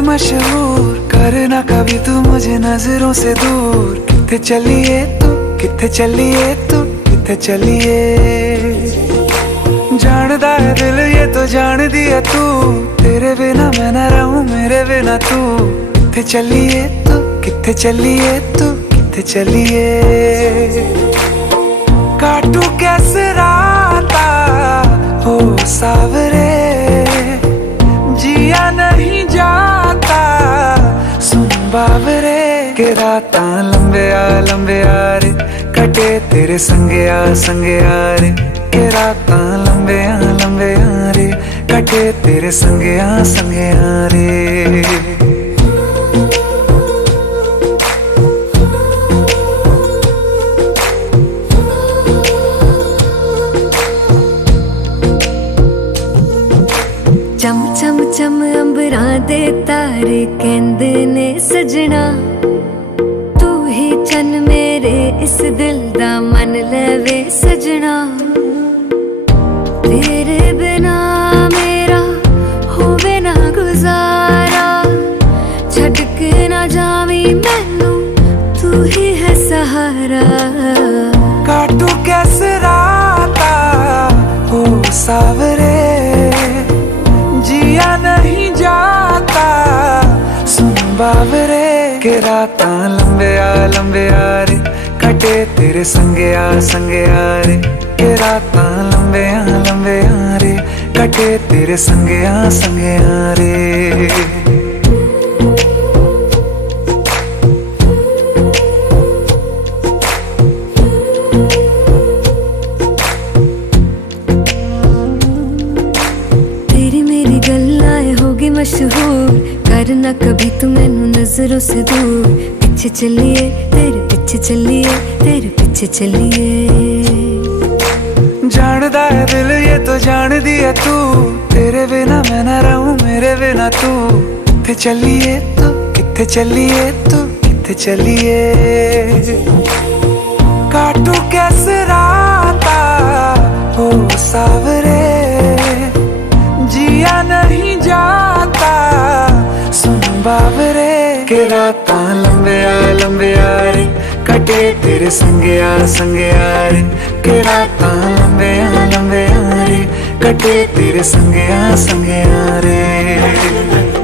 मशहूर करना कभी तू मुझे नजरों से दूर। किथे चलिए तू, किथे चलिए तू, किथे चलिए। जानदा है दिल ये तो जान दिया तू, तेरे बिना मैं न रहूं मेरे बिना तू। किथे चलिए तू, किथे चलिए तू, किथे चलिए। काटू कैसे राता हो सावरे, जिया नहीं जाता सुन बावरे। के राता लंबे आ रे, कटे तेरे संगे आ रे। के राता लंबे आ रे, कटे तेरे संगे आ रे। चम चम चम अंबरां दे तारे कहंदे ने सजना, तू ही चन मेरे इस दिल दा मन लवे सजना। तेरे बिना मेरा होवे ना गुजारा, छड़ के ना जावी मैनू तू ही है सहारा। काटू कैसे राता हो सावरे, जिया नहीं जाता सुन बावरे। के राता लंबे आ रे, कटे तेरे संगे आ रे। के राता लंबे आ रे, कटे तेरे संगे आ रे। मशहूर करना कभी तू मैनू नजरों से दूर। पीछे चलिए तेरे पीछे चलिए, तेरे पीछे चलिए। जानदा है दिल ये तो जान दिया तू, तेरे बिना मैं न रहूं मेरे बिना तू। किथे चलिए तू, किथे चलिए तू, किथे चलिए। काटू कैसे राता हो सावरे, जिया नहीं जाता सुन बावरे। के राता लंबे आ रे, कटे तेरे संगे आ रे। के राता लंबे आ रे, कटे तेरे संगे आ रे।